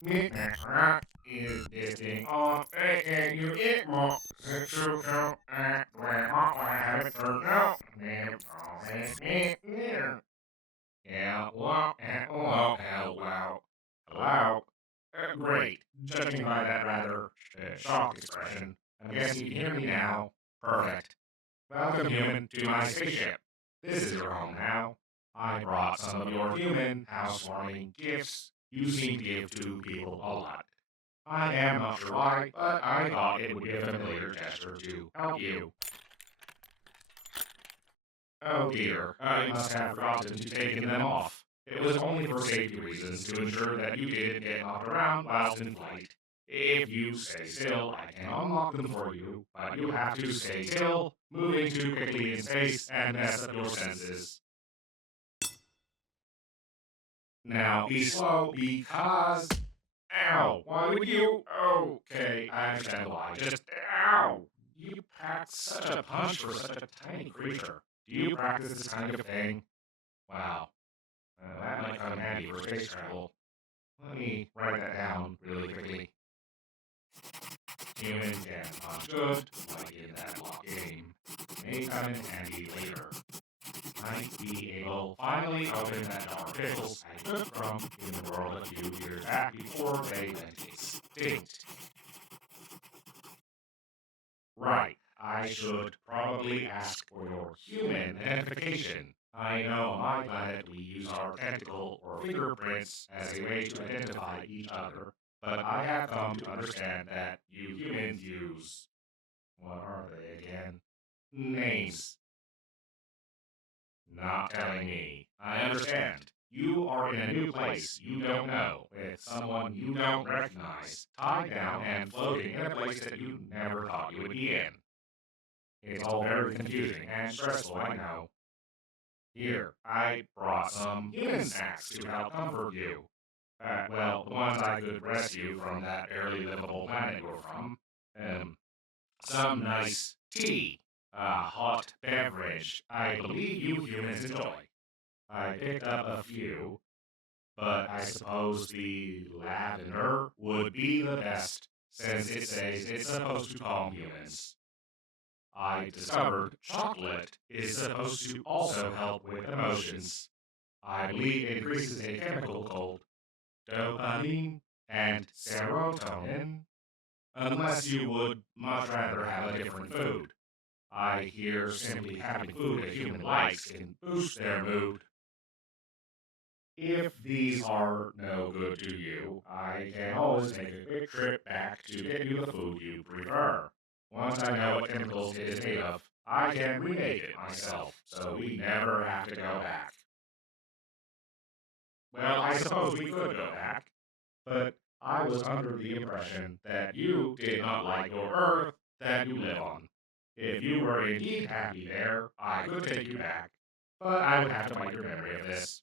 Midnight is testing on and you get more sexual at where I have it turned out. Yeah, wow, hello, hello, hello. Great. Judging by that rather shocked expression, I'm guessing you can hear me now. Perfect. Welcome, human, to my spaceship. This is your home now. I brought some of your human housewarming gifts you seem to give to people a lot. I am not sure why, but I thought it would be a familiar gesture to help you. Oh dear, I must have forgotten to take them off. It was only for safety reasons to ensure that you didn't get knocked around whilst in flight. If you stay still, I can unlock them for you, but you have to stay still, moving too quickly in space and mess up your senses. Now be slow because... Ow, why would you... Okay, I understand why. Just... Ow! You packed such a punch for such a tiny creature. Do you practice this kind of thing? Wow. That might come in handy for space travel. Let me write that down really quickly. Human can punch good, like in that block game. May come in handy later. Might be able finally open that jar of pickles I took from Human World a few years back before they went extinct. Right. I should probably ask for your human identification. I know on my planet we use our tentacle or fingerprints as a way to identify each other, but I have come to understand that you humans use... What are they again? Names. Not telling me. I understand. You are in a new place you don't know, with someone you don't recognize, tied down and floating in a place that you never thought you would be in. It's all very confusing and stressful, I know. Here, I brought some human snacks to help comfort you. Well, the ones I could rescue from that barely livable planet you're from. Some nice tea. A hot beverage I believe you humans enjoy. I picked up a few, but I suppose the lavender would be the best, since it says it's supposed to calm humans. I discovered chocolate is supposed to also help with emotions. I believe it increases a chemical called dopamine and serotonin, unless you would much rather have a different food. I hear simply having food a human likes can boost their mood. If these are no good to you, I can always make a quick trip back to get you the food you prefer. Once I know what chemicals it is made of, I can remake it myself, so we never have to go back. Well, I suppose we could go back, but I was under the impression that you did not like your Earth that you live on. If you were indeed happy there, I could take you back, but I would have to wipe your memory of this.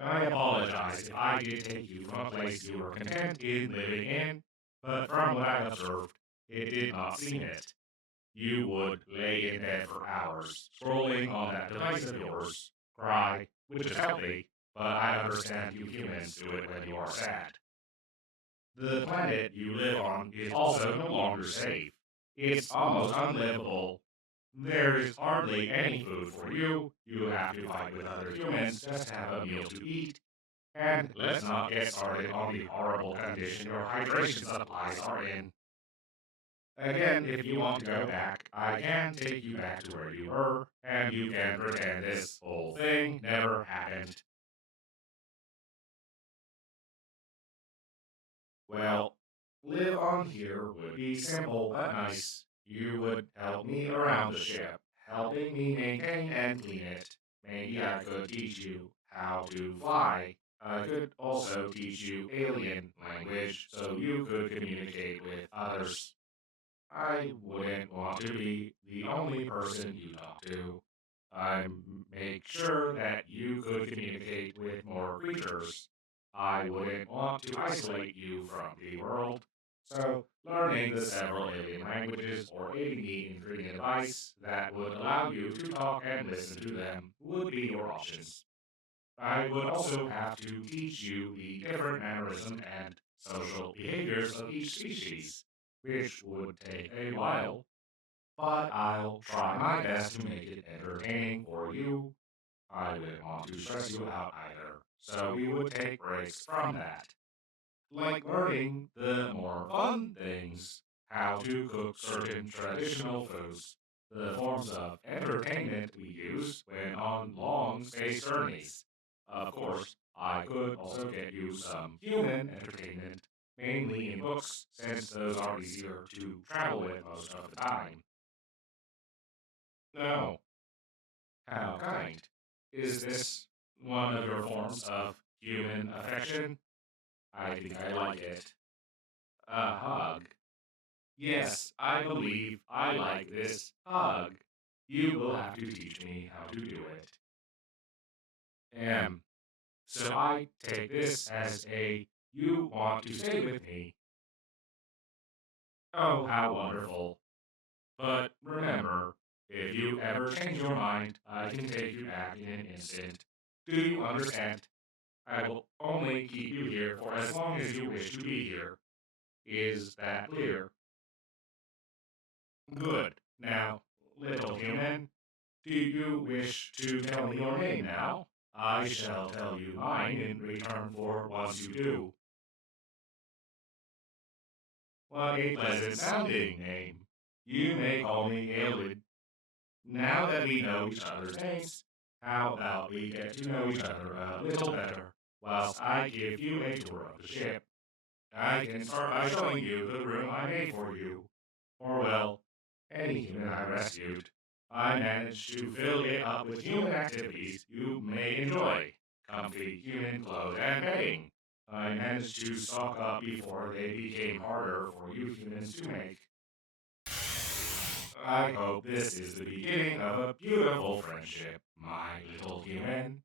I apologize if I did take you from a place you were content in living in, but from what I observed, it did not seem it. You would lay in bed for hours, scrolling on that device of yours, cry, which is healthy, but I understand you humans do it when you are sad. The planet you live on is also no longer safe. It's almost unlivable. There is hardly any food for you. You have to fight with other humans just to have a meal to eat. And let's not get started on the horrible condition your hydration supplies are in. Again, if you want to go back, I can take you back to where you were, and you can pretend this whole thing never happened. Well, live on here would be simple but nice. You would help me around the ship, helping me maintain and clean it. Maybe I could teach you how to fly. I could also teach you alien language so you could communicate with others. I wouldn't want to be the only person you talk to. I make sure that you could communicate with more creatures. I wouldn't want to isolate you from the world. So, learning the several alien languages or aiding me in creating a device that would allow you to talk and listen to them would be your options. I would also have to teach you the different mannerisms and social behaviors of each species, which would take a while, but I'll try my best to make it entertaining for you. I wouldn't want to stress you out either, so we would take breaks from that, like learning the more fun things, how to cook certain traditional foods, the forms of entertainment we use when on long space journeys. Of course, I could also get you some human entertainment, mainly in books, since those are easier to travel with most of the time. No, how kind. Is this one of your forms of human affection? I think I like it. A hug. Yes, I believe I like this hug. You will have to teach me how to do it. M. So I take this as a you want to stay with me. Oh, how wonderful. But remember, if you ever change your mind, I can take you back in an instant. Do you understand? I will only keep you here for as long as you wish to be here. Is that clear? Good. Now, little human, do you wish to tell me your name now? I shall tell you mine in return for once you do. What a pleasant sounding name. You may call me Aelid. Now that we know each other's names, how about we get to know each other a little better, whilst I give you a tour of the ship. I can start by showing you the room I made for you. Or, well, any human I rescued. I managed to fill it up with human activities you may enjoy. Comfy human clothes and bedding. I managed to stock up before they became harder for you humans to make. I hope this is the beginning of a beautiful friendship, my little human.